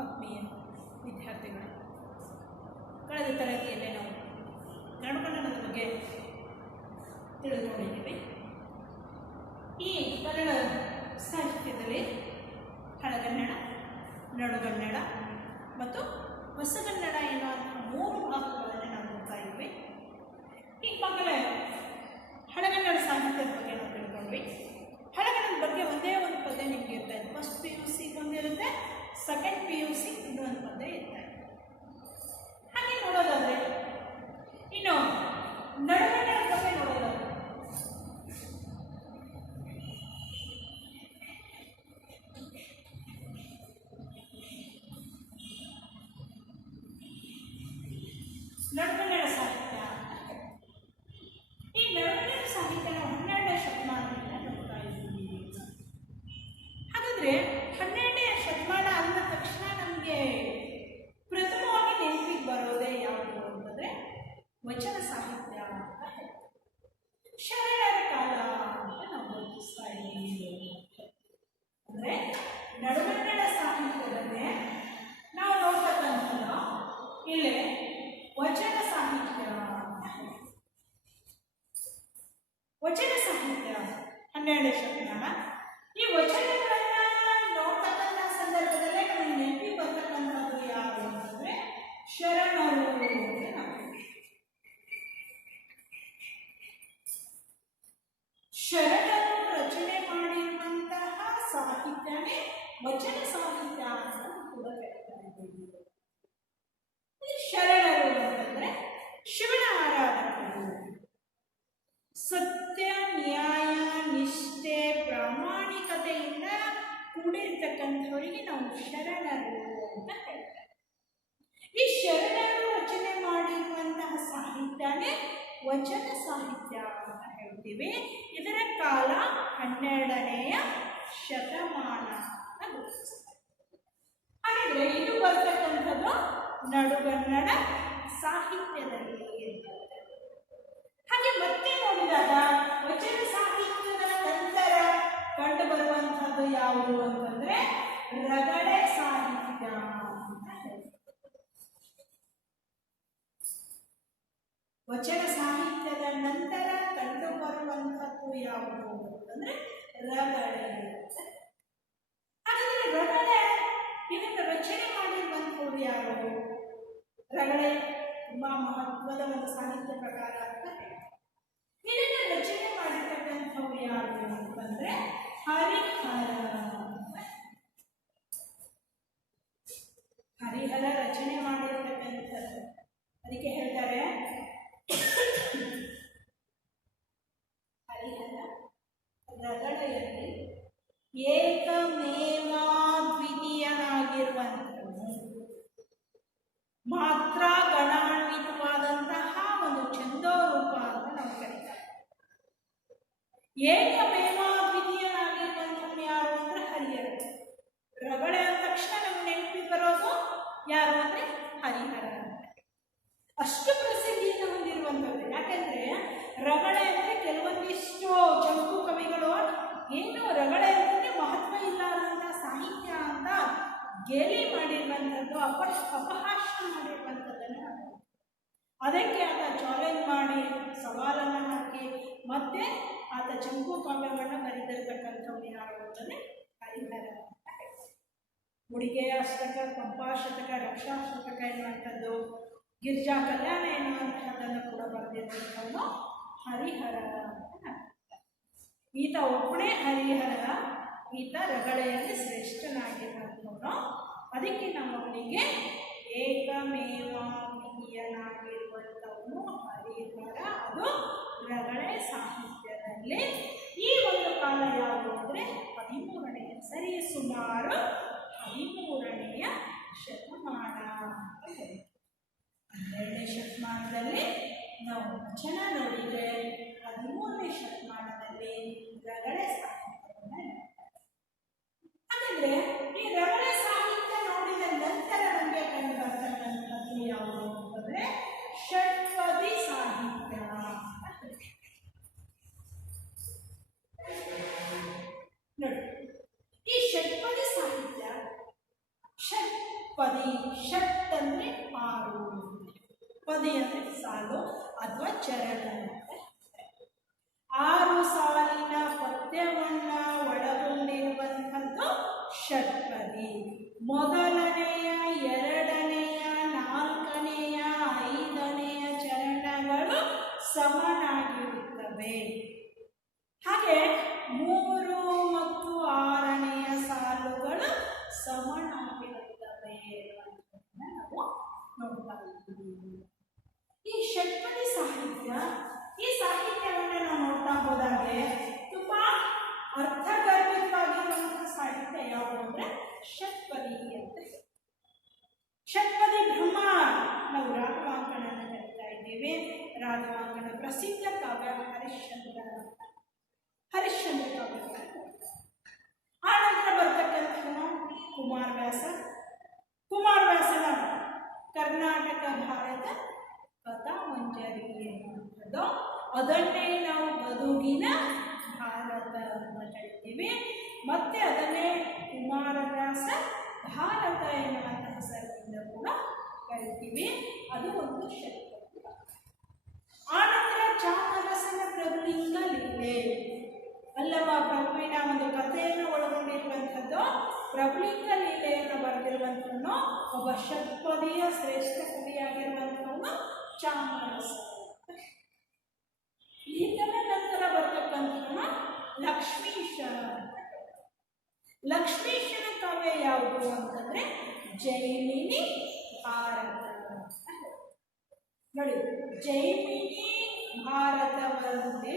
ಆತ್ಮೀಯ ವಿದ್ಯಾರ್ಥಿಗಳು, ಕಳೆದ ತರಗತಿಯಲ್ಲೇ ನಾವು ನಡುಕನ್ನಡದ ಬಗ್ಗೆ ತಿಳಿದುಕೊಂಡಿದ್ದೀವಿ. ಈ ಕನ್ನಡ ಸಾಹಿತ್ಯದಲ್ಲಿ ಹಳಗನ್ನಡ, ನಡುಗನ್ನಡ ಮತ್ತು ಹೊಸಗನ್ನಡ ಎನ್ನುವಂತಹ ಮೂರು ಭಾಗಗಳನ್ನು ನಾವು ನೋಡ್ತಾ ಇದ್ವಿ ಈಗಾಗಲೇ ಹಳಗನ್ನಡ ಸಾಹಿತ್ಯದ ಬಗ್ಗೆ ನಾವು ತಿಳ್ಕೊಂಡ್ವಿ ಹಳಗನ್ನಡದ ಬಗ್ಗೆ ಒಂದೇ ಒಂದು ಪದ್ಯ ನಿಮಗೆ ಇರ್ತಾ ಇದೆ ಫಸ್ಟ್ ಪಿ ಯು ಸಿ ಒಂದಿರುತ್ತೆ ಸೆಕೆಂಡ್ ಪಿ ಯು ಸಿ ಇನ್ನೊಂದು ಪದ್ಯ ಇರ್ತಾ ಇದೆ ಹಾಗೆ ನೋಡೋದಾದರೆ, ಇನ್ನು ನಡುಗನ್ನಡದ ಬಗ್ಗೆ ನೋಡೋದಾದ್ರೆ ನಡುಗನ್ನಡ ಸಾಹಿತ್ಯ ಸಾಹಿತ್ಯನೇ ವಚನ ಸಾಹಿತ್ಯ ಅಂತ ಕೂಡ ಶರಣರು ಅಂತಂದ್ರೆ ಶಿವನ ಆರಾಧಕರು. ಸತ್ಯ, ನ್ಯಾಯ, ನಿಷ್ಠೆ, ಪ್ರಾಮಾಣಿಕತೆಯಿಂದ ಕೂಡಿರ್ತಕ್ಕಂಥವರಿಗೆ ನಾವು ಶರಣರು ಅಂತ ಹೇಳ್ತಾರೆ. ಈ ಶರಣರು ರಚನೆ ಮಾಡಿರುವಂತಹ ಸಾಹಿತ್ಯನೇ ವಚನ ಸಾಹಿತ್ಯ ಅಂತ ಹೇಳ್ತೀವಿ. ಇದರ ಕಾಲ ಹನ್ನೆರಡನೆಯ ಶತಮಾನ ಹಾಗಾದ್ರೆ ಇದು ಬರ್ತಕ್ಕಂಥದ್ದು ನಡುಗನ್ನಡ ಸಾಹಿತ್ಯದಲ್ಲಿ ಹಾಗೆ ಮತ್ತೆ ನೋಡಿದಾಗ ವಚನ ಸಾಹಿತ್ಯದ ನಂತರ ಕಂಡು ಬರುವಂಥದ್ದು ಯಾವುದು ಅಂತಂದ್ರೆ ರಗಡೆ ಸಾಹಿತ್ಯ. ವಚನ ಸಾಹಿತ್ಯದ ನಂತರ ಕಂಡು ಬರುವಂಥದ್ದು ಯಾವುದು ಅಂತಂದ್ರೆ ರಗಳೆ ಅಂತ. ಹಾಗಾದ್ರೆ ರಗಳೆ ಇದನ್ನು ರಚನೆ ಮಾಡಿರುವಂಥವ್ರು ಯಾರು ರಗಳೆ ತುಂಬಾ ಮಹತ್ವದ ಒಂದು ಸಾಹಿತ್ಯ ಪ್ರಕಾರ ಅಂತ ಹೇಳ್ತಾರೆ. ಇದನ್ನು ರಚನೆ ಮಾಡಿರ್ತಕ್ಕಂಥವ್ರು ಯಾರು ಅಂತಂದ್ರೆ ಹರಿಹರ ಏಕಮೇವಾದ್ವಿತೀಯನಾಗಿರುವಂಥವನು ಯಾರು ಅಂದ್ರೆ ಹರಿಹರ ರಗಳೆ ಅಂದ ತಕ್ಷಣ ನಮ್ಗೆ ನೆನಪಿಗೆ ಬರೋದು ಯಾರು ಅಂದ್ರೆ ಹರಿಹರ ಅಷ್ಟು ಪ್ರಸಿದ್ಧಿಯನ್ನು ಹೊಂದಿರುವಂಥದ್ದು ಯಾಕಂದ್ರೆ ರಗಳೆ ಅಂದ್ರೆ ಕೆಲವೊಂದಿಷ್ಟು ಚಂಪು ಕವಿಗಳು ಏನು ರಗಳೆ ಅಂದ್ರೆ ಮಹತ್ವ ಇಲ್ಲದಂತಹ ಸಾಹಿತ್ಯ ಅಂತ ಗೇಲಿ ಮಾಡಿರುವಂಥದ್ದು, ಅಪಶ್, ಅಪಹಾಸ್ಯ ಮಾಡಿರುವಂಥದ್ದನ್ನು ಅದಕ್ಕೆ ಆತ ಚಾಲೆಂಜ್ ಮಾಡಿ ಸವಾಲನ್ನು ಹಾಕಿ ಮತ್ತೆ ಆತ ಚಂಪು ಕಾವ್ಯವನ್ನು ಬರೆದಿರತಕ್ಕಂಥವ್ರು ಯಾರು ಹರಿಹರ ಅಂತ ಶತಕ ಪಂಪಾ ಶತಕ, ರಕ್ಷಾ ಶತಕ ಎನ್ನುವಂಥದ್ದು, ಗಿರ್ಜಾ ಕಲ್ಯಾಣ ಎನ್ನುವಂತಹದ್ದನ್ನು ಕೂಡ ಬರೆದಿರ್ತಕ್ಕಂಥ ಹರಿಹರ. ಈತ ಒಬ್ಬನೇ ಹರಿಹರ, ಈತ ರಗಳೆಯಲ್ಲಿ ಶ್ರೇಷ್ಠನಾಗಿರುವಂಥವನು ಅದಕ್ಕೆ ನಮ್ಮವನಿಗೆ ಅವನಿಗೆ ಏಕಮೇವಾದ್ವಿತೀಯನಾಗಿರುವಂಥವನು ಹರಿಹರ. ಅದು ರಗಳೆ ಸಾಹಿತ್ಯದಲ್ಲಿ ಈ ಒಂದು ಕಾಲ ಯಾವುದು ಅಂದರೆ ಹದಿಮೂರನೆಯ ಸರಿ ಸುಮಾರು ಹದಿಮೂರನೆಯ ಶತಮಾನ ಅಂತ. ಹನ್ನೆರಡನೇ ಶತಮಾನದಲ್ಲಿ ನಾವು ವಚನ ನೋಡಿದರೆ ಹದಿಮೂರನೇ ಶತಮಾನದಲ್ಲಿ ರಗಳೆ ಸಾಹಿತ್ಯವನ್ನು ಈ ರಗಳೆ ಸಾಹಿತ್ಯ ನೋಡಿದ ನಂತರ ನಮಗೆ ಕಂಡು ಬರ್ತಕ್ಕಂಥದ್ದು ಯಾವುದು ಅಂತಂದ್ರೆ ಷಟ್ಪದಿ ಸಾಲಿನ ಪದ್ಯವನ್ನ ಒಳಗೊಂಡಿರುವಂಥದ್ದು ಷಟ್ಪದಿ. ಮೊದಲನೆಯ, ಎರಡನೆಯ, ನಾಲ್ಕನೆಯ, ಐದನೆಯ ಚರಣಗಳು ಸಮನಾಗಿರುತ್ತವೆ. ಹಾಗೆ ಮೂರು ಮತ್ತು ಆರನೆಯ ಸಾಲುಗಳು ಸಮನಾಗಿರುತ್ತವೆ ನಾವು ನೋಡ್ತಾ ಇದ್ದೀವಿ. ಈ ಷಟ್ಪದಿ ಸಾಹಿತ್ಯ ಈ ಸಾಹಿತ್ಯವನ್ನು ನಾವು ನೋಡ್ತಾ ಹೋದಾಗೆ ತುಂಬಾ ಅರ್ಥಗರ್ಭಿತವಾಗಿರುವಂತಹ ಸಾಹಿತ್ಯ ಯಾವುದು ಅಂದ್ರೆ ಷಟ್ಪದಿ ಅಂತ ಷಟ್ಪದಿ ಬ್ರಹ್ಮ ನಾವು ರಾಘವಾಂಕಣನ ಕರಿತಾ ಇದ್ದೇವೆ ರಾಘವಾಂಕಣ ಪ್ರಸಿದ್ಧ ಕಾವ್ಯ ಹರಿಶ್ಚಂದ್ರ ಹರಿಶ್ಚಂದ್ರ ಕಾವ್ಯ ಆ ನಂತರ ಬರ್ತಕ್ಕಂಥ ಕುಮಾರವ್ಯಾಸ ಕುಮಾರವ್ಯಾಸನ ಕರ್ನಾಟಕ ಭಾರತ ಕಥಾಮಂಜರಿ ಎನ್ನುವಂಥದ್ದು ಅದನ್ನೇ ನಾವು ಬದುಗಿನ ಭಾರತ ಅಂತ ಕರಿತೀವಿ. ಮತ್ತೆ ಅದನ್ನೇ ಕುಮಾರವ್ಯಾಸ ಭಾರತ ಎನ್ನುವಂಥ ಹೆಸರಿನಿಂದ ಕೂಡ ಕರಿತೀವಿ. ಅದು ಒಂದು ಶಕ್ತಿ ಆನಂತರ ಚಾಮರಸನ ಪ್ರಭುಲಿಂಗ ಲೀಲೆ. ಅಲ್ಲವ ಪ್ರಭುವಿನ ಒಂದು ಕಥೆಯನ್ನು ಒಳಗೊಂಡಿರುವಂಥದ್ದು ಪ್ರಭುಲಿಂಗ ಲೀಲೆಯನ್ನು ಬರೆದಿರುವಂಥವನು ಒಬ್ಬ ಷಟ್ಪದಿಯ ಶ್ರೇಷ್ಠ ಕವಿಯಾಗಿರುವಂಥವನು ಚಾಮರಸ. ಈತನ ನಂತರ ಬರ್ತಕ್ಕಂಥ ಲಕ್ಷ್ಮೀಶ ಲಕ್ಷ್ಮೀಶನ ಕಾವ್ಯ ಯಾವುದು ಅಂತಂದ್ರೆ ಜೈಮಿನಿ ಭಾರತ ನೋಡಿ, ಜೈಮಿನಿ ಭಾರತವಂತೆ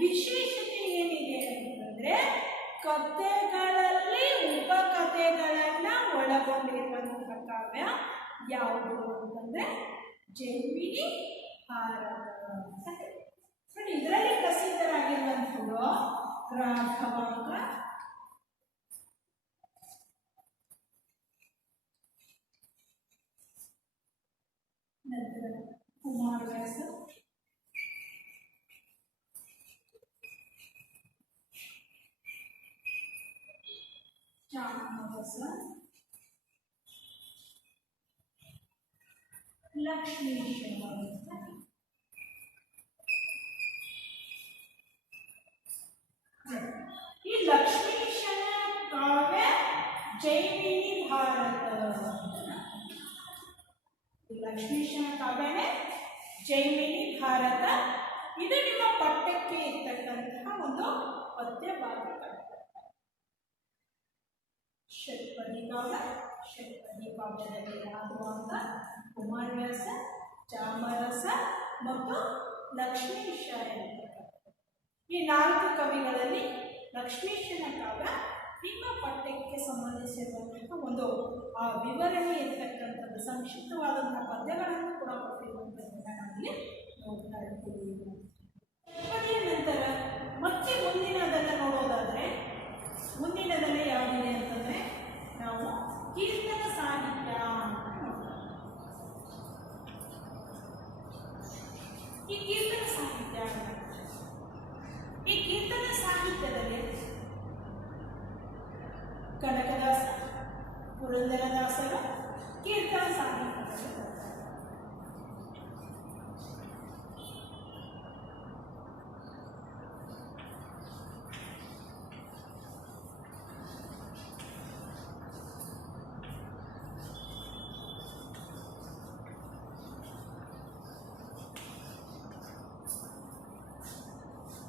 ವಿಶೇಷತೆ ಏನಿದೆ ಅಂತಂದ್ರೆ ಕಥೆಗಳಲ್ಲಿ ಉಪಕಥೆಗಳನ್ನ ಒಳಗೊಂಡಿರುವಂತಹ ಕಾವ್ಯ ಯಾವುದು ಅಂತಂದ್ರೆ ಜೈಮಿನಿ ಭಾರತ ಅಂತ ಹೇಳಿ. ನೋಡಿ ಇದರಲ್ಲಿ ಪ್ರಸಿದ್ಧರಾಗಿರುವಂಥದ್ದು ರಾಘವಾಂಕ ನಂತರ ಕುಮಾರವ್ಯಾಸ ಚಾಮರಸ ಲಕ್ಷ್ಮೀಶ್ವರ ಜೈಮಿನಿ ಭಾರತ ಲಕ್ಷ್ಮೀಶನ ಕಾವ್ಯನೇ. ಜೈಮಿನಿ ಭಾರತ ಇದು ನಿಮ್ಮ ಪಠ್ಯಕ್ಕೆ ಇರ್ತಕ್ಕಂತಹ ಒಂದು ಪದ್ಯ ಭಾಗ ಷಟ್ಪದಿ ಕಾವ್ಯ ಷಟ್ಪದಿ ಕಾವ್ಯದಲ್ಲಿ ಆಗುವಂತ ಕುಮಾರವ್ಯಾಸ ಚಾಮರಸ ಮತ್ತು ಲಕ್ಷ್ಮೀಶ ಈ ನಾಲ್ಕು ಕವಿಗಳಲ್ಲಿ ಲಕ್ಷ್ಮೀಶನ ಕಾವ್ಯ ನಿಮ್ಮ ಪಠ್ಯಕ್ಕೆ ಸಂಬಂಧಿಸಿರುವಂತಹ ಒಂದು, ಆ ವಿವರಣೆ ಇರ್ತಕ್ಕಂಥದ್ದು ಸಂಕ್ಷಿಪ್ತವಾದಂತಹ ಪದ್ಯಗಳನ್ನು ಕೂಡ ಕೊಟ್ಟಿರುವಂಥದ್ದನ್ನು ನಾವಿಲ್ಲಿ ನೋಡ್ತಾ ಇರ್ತೀವಿ ಅದೇ ನಂತರ, ಮತ್ತೆ ಮುಂದಿನದನ್ನು ನೋಡೋದಾದರೆ, ಮುಂದಿನದಲ್ಲಿ ಯಾವುದಿದೆ ಅಂತಂದರೆ, ನಾವು ಕೀರ್ತನ ಸಾಹಿತ್ಯ ಅಂತ ಈ ಕೀರ್ತನ ಸಾಹಿತ್ಯ ಪುರಂದರದಾಸರು ಕೀರ್ತನ ಸಾಹಿತ್ಯದಲ್ಲಿ ಬರ್ತಾರೆ.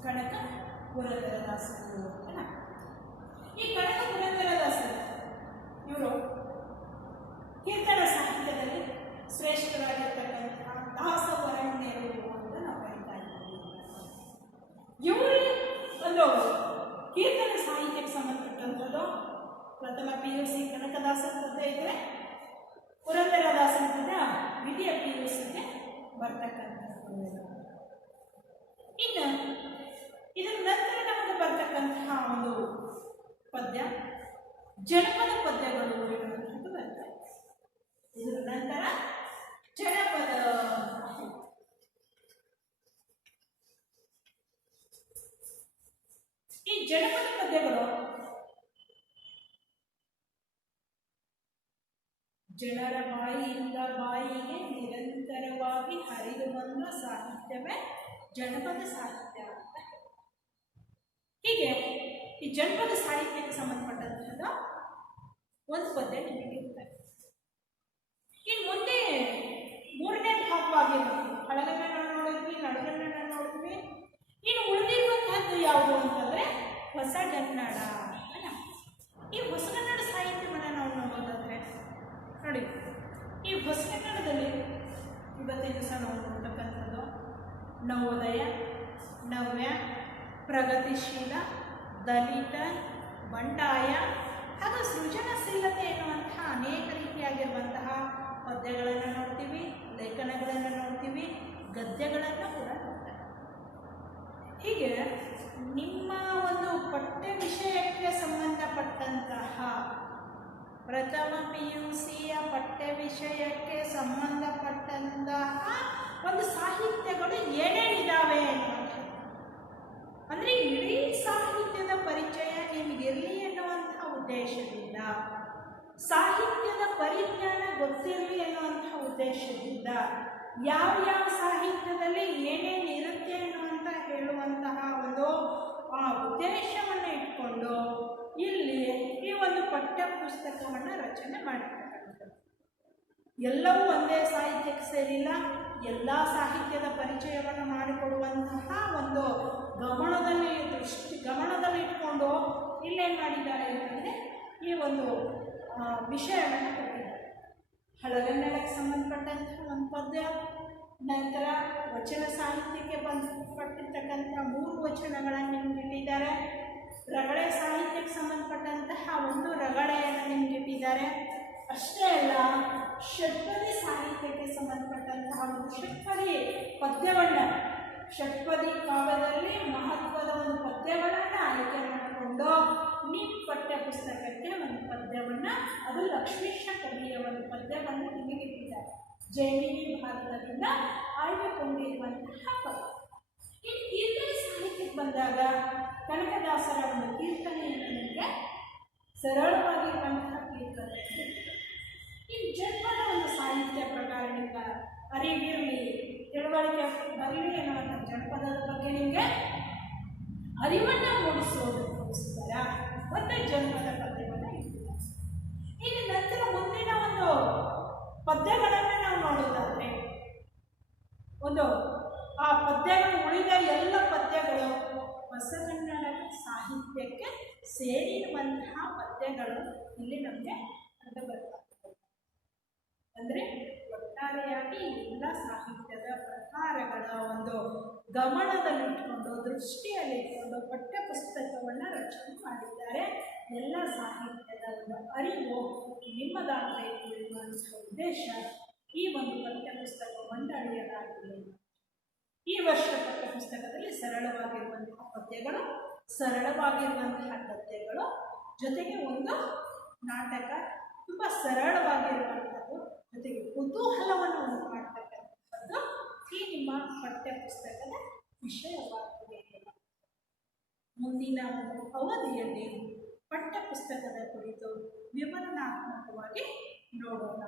ಕನಕ ಪುರಂದರದಾಸರು ಪ್ರಥಮ ಪಿ ಯು ಸಿ ಕನಕದಾಸರ ಪದ್ಯ ಇದ್ರೆ ಪುರಂದರದಾಸನ ಪದ್ಯ ದ್ವಿತೀಯ ಪಿ ಯು ಸಿಗೆ ಬರ್ತಕ್ಕಂಥದ್ದು ಇನ್ನು ಇದರ ನಂತರ ನಮಗೆ ಬರ್ತಕ್ಕಂತಹ ಒಂದು ಪದ್ಯ, ಜನಪದ ಪದ್ಯಗಳು ಎನ್ನುವಂಥದ್ದು ಬರ್ತದೆ. ಇದರ ನಂತರ ಜನಪದ, ಈ ಜನಪದ ಪದ್ಯಗಳು ಜನರ ಬಾಯಿಯಿಂದ ಬಾಯಿಗೆ ನಿರಂತರವಾಗಿ ಹರಿದು ಬಂದ ಸಾಹಿತ್ಯವೇ ಜನಪದ ಸಾಹಿತ್ಯ ಅಂತ ಹೀಗೆ ಈ ಜನಪದ ಸಾಹಿತ್ಯಕ್ಕೆ ಸಂಬಂಧಪಟ್ಟಂತಹ ಒಂದು ಪದ್ಯ ನಿಮಗೆ ಇನ್ನು ಮುಂದೆ ಮೂರನೇ ಭಾಗವಾಗಿ ಹಳಗನ್ನಡ ನೋಡಿದ್ವಿ ನಡುಗನ್ನಡ ನೋಡಿದ್ವಿ ಇನ್ನು ಉಳಿದಿರುವಂತಹದ್ದು ಯಾವುದು ಅಂತಂದರೆ ಹೊಸಗನ್ನಡ ಅಂತ ನಾವು. ಈ ಹೊಸಗನ್ನಡ ಸಾಹಿತ್ಯವನ್ನು ನಾವು ನೋಡೋದಾದರೆ ನೋಡಿ ಈ ಹೊಸಗನ್ನಡದಲ್ಲಿ ಇವತ್ತಿನ ದಿವಸ ನಾವು ನೋಡ್ತಕ್ಕಂಥದ್ದು ನವೋದಯ ನವ್ಯ ಪ್ರಗತಿಶೀಲ ದಲಿತ, ಬಂಡಾಯ ಹಾಗೂ ಸೃಜನಶೀಲತೆ ಎನ್ನುವಂತಹ ಅನೇಕ ರೀತಿಯಾಗಿರುವಂತಹ ಪದ್ಯಗಳನ್ನು ನೋಡ್ತೀವಿ, ಲೇಖನಗಳನ್ನು ನೋಡ್ತೀವಿ, ಗದ್ಯಗಳನ್ನು ಕೂಡ ನೋಡ್ತಾರೆ ಹೀಗೆ ನಿಮ್ಮ ಒಂದು ಪಠ್ಯ ವಿಷಯಕ್ಕೆ ಸಂಬಂಧಪಟ್ಟಂತಹ ಪ್ರಥಮ ಪಿ ಯು ಸಿಯ ಪಠ್ಯ ವಿಷಯಕ್ಕೆ ಸಂಬಂಧಪಟ್ಟಂತಹ ಒಂದು ಸಾಹಿತ್ಯಗಳು ಏನೇನಿದ್ದಾವೆ ಅಂದರೆ ಇಡೀ ಸಾಹಿತ್ಯದ ಪರಿಚಯ ನಿಮಗಿರಲಿ ಎನ್ನುವಂತಹ ಉದ್ದೇಶದಿಂದ, ಸಾಹಿತ್ಯದ ಪರಿಜ್ಞಾನ ಗೊತ್ತಿರಲಿ ಎನ್ನುವಂತಹ ಉದ್ದೇಶದಿಂದ ಯಾವ ಯಾವ ಸಾಹಿತ್ಯದಲ್ಲಿ ಏನೇನು ಇರುತ್ತೆ ಅನ್ನುವಂತ ಹೇಳುವಂತಹ ಒಂದು, ಆ ಉದ್ದೇಶವನ್ನು ಇಟ್ಕೊಂಡು ಇಲ್ಲಿ ಈ ಒಂದು ಪಠ್ಯ ಪುಸ್ತಕವನ್ನು ರಚನೆ ಮಾಡಿರ್ತಕ್ಕಂಥದ್ದು ಎಲ್ಲವೂ ಒಂದೇ ಸಾಹಿತ್ಯಕ್ಕೆ ಸೇರಿಲ್ಲ, ಎಲ್ಲ ಸಾಹಿತ್ಯದ ಪರಿಚಯವನ್ನು ಮಾಡಿಕೊಡುವಂತಹ ಒಂದು ಇಲ್ಲೇನು ಮಾಡಿದ್ದಾರೆ ಅಂತಂದರೆ ಈ ಒಂದು ವಿಷಯವನ್ನು ಕೊಟ್ಟಿದ್ದಾರೆ. ಹಳಗನ್ನಡಕ್ಕೆ ಸಂಬಂಧಪಟ್ಟಂತಹ ಒಂದು ಪದ್ಯ ನಂತರ ವಚನ ಸಾಹಿತ್ಯಕ್ಕೆ ಬಂಧಪಟ್ಟಿರ್ತಕ್ಕಂಥ ಮೂರು ವಚನಗಳನ್ನು ನಿಮ್ಗೆ ಇಟ್ಟಿದ್ದಾರೆ. ರಗಳೆ ಸಾಹಿತ್ಯಕ್ಕೆ ಸಂಬಂಧಪಟ್ಟಂತಹ ಒಂದು ರಗಳೆಯನ್ನು ನಿಮ್ಗೆ ಇಟ್ಟಿದ್ದಾರೆ. ಅಷ್ಟೇ ಅಲ್ಲ, ಷಟ್ಪದಿ ಸಾಹಿತ್ಯಕ್ಕೆ ಸಂಬಂಧಪಟ್ಟಂತಹ ಒಂದು ಷಟ್ಪದಿ ಪದ್ಯವನ್ನು, ಷಟ್ಪದಿ ಕಾವ್ಯದಲ್ಲಿ ಮಹತ್ವದ ಒಂದು ಪದ್ಯಗಳನ್ನು ಆಯ್ಕೆ ಮಾಡಿಕೊಂಡು ನಿಮ್ಮ ಪಠ್ಯ ಪುಸ್ತಕಕ್ಕೆ ಒಂದು ಪದ್ಯವನ್ನು, ಅದು ಲಕ್ಷ್ಮೀಶ ಕವಿಯ ಒಂದು ಪದ್ಯವನ್ನು ನಿಮಗೆ ಇಟ್ಟಿದ್ದಾರೆ. ಜೈಮಿನಿ ಭಾರತದಿಂದ ಆಯ್ದುಕೊಂಡಿರುವಂತಹ ಪದ. ಇನ್ನು ಕೀರ್ತನೆ ಸಾಹಿತ್ಯಕ್ಕೆ ಬಂದಾಗ ಕನಕದಾಸರ ಒಂದು ಕೀರ್ತನೆಯನ್ನು ನಿಮಗೆ ಸರಳವಾಗಿರುವಂತಹ ಕೀರ್ತನೆ. ಈ ಜನ್ಮದ ಒಂದು ಸಾಹಿತ್ಯ ಪ್ರಕಾರದಿಂದ ಅರಿವಿರಲಿ, ತಿಳುವಳಿಕೆ ಬರಲಿ ಅನ್ನುವಂಥ ಜನಪದದ ಬಗ್ಗೆ ನಿಮಗೆ ಅರಿವನ್ನು ಮೂಡಿಸೋದಕ್ಕೋಸ್ಕರ ಒಂದು ಜನಪದ ಪದ್ಯವನ್ನು ಇಲ್ಲಿ ನಂತರ ಮುಂದಿನ ಒಂದು ಪದ್ಯಗಳನ್ನು ನಾವು ನೋಡೋದಾದರೆ ಒಂದು ಆ ಪದ್ಯಗಳು ಉಳಿದ ಎಲ್ಲ ಪದ್ಯಗಳು ಹೊಸಗನ್ನಡ ಸಾಹಿತ್ಯಕ್ಕೆ ಸೇರಿರುವಂತಹ ಪದ್ಯಗಳು ಇಲ್ಲಿ ನಮಗೆ ಕಂಡುಬರ್ತವೆ ಅಂದರೆ ಒಟ್ಟಾರೆಯಾಗಿ ಎಲ್ಲ ಸಾಹಿತ್ಯದ ಪ್ರಕಾರಗಳ ಒಂದು ಗಮನದಲ್ಲಿಟ್ಕೊಂಡು, ದೃಷ್ಟಿಯಲ್ಲಿಟ್ಕೊಂಡು ಪಠ್ಯ ಪುಸ್ತಕವನ್ನು ರಚನೆ ಮಾಡಿದ್ದಾರೆ. ಎಲ್ಲ ಸಾಹಿತ್ಯದ ಒಂದು ಅರಿವು ನಿಮ್ಮದಾಗಬೇಕು ಎನ್ನುವಂಥ ಉದ್ದೇಶ ಈ ಒಂದು ಪಠ್ಯ ಪುಸ್ತಕ ಮಂಡಳಿಯದಾಗಿದೆ. ಈ ವರ್ಷ ಪಠ್ಯ ಪುಸ್ತಕದಲ್ಲಿ ಸರಳವಾಗಿರುವಂತಹ ಪದ್ಯಗಳು ಸರಳವಾಗಿರುವಂತಹ ಪದ್ಯಗಳು ಜೊತೆಗೆ ಒಂದು ನಾಟಕ, ತುಂಬ ಸರಳವಾಗಿರುವಂಥದ್ದು ಜೊತೆಗೆ ಕುತೂಹಲವನ್ನು ಉಂಟು ಮಾಡ್ತಕ್ಕಂಥದ್ದು ಈ ನಿಮ್ಮ ಪಠ್ಯ ಪುಸ್ತಕದ ವಿಷಯವಾಗಿದೆ ಮುಂದಿನ ಒಂದು ಅವಧಿಯಲ್ಲಿ ಪಠ್ಯ ಪುಸ್ತಕದ ಕುರಿತು ವಿವರಣಾತ್ಮಕವಾಗಿ ನೋಡೋಣ.